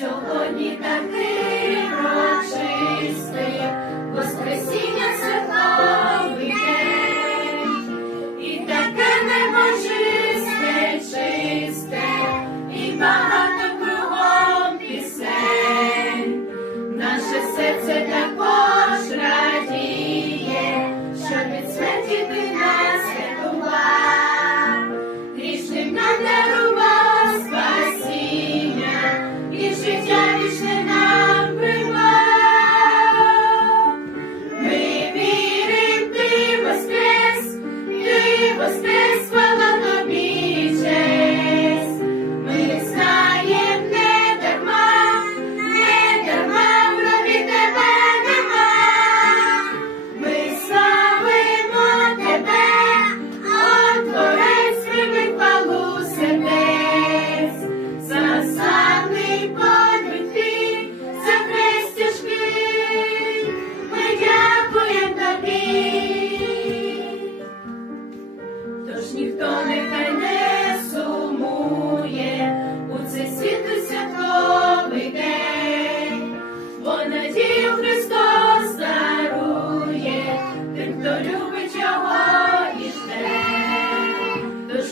Сьогодні такий урочистий, Воскресіння святковий день, і таке небо чисте, чисте, і багато кругом пісень. Наше серце також радіє, що від смерті ти нас рятував, грішним нам дарував спасіння, і життя вічне нам приймав. Ми вірим, ти воскрес, слава тобі честь. Ми знаєм, не дарма, в гробі тебе нема. Ми славимо тебе, о Творець, прийми хвалу сердець, за славний подвиг твій, за хрест тяжкий, ми дякуєм тобі. Тож ніхто нехай не сумує у цей світлий святковий день, бо надію Христос дарує тим, хто любить його і жде. Тож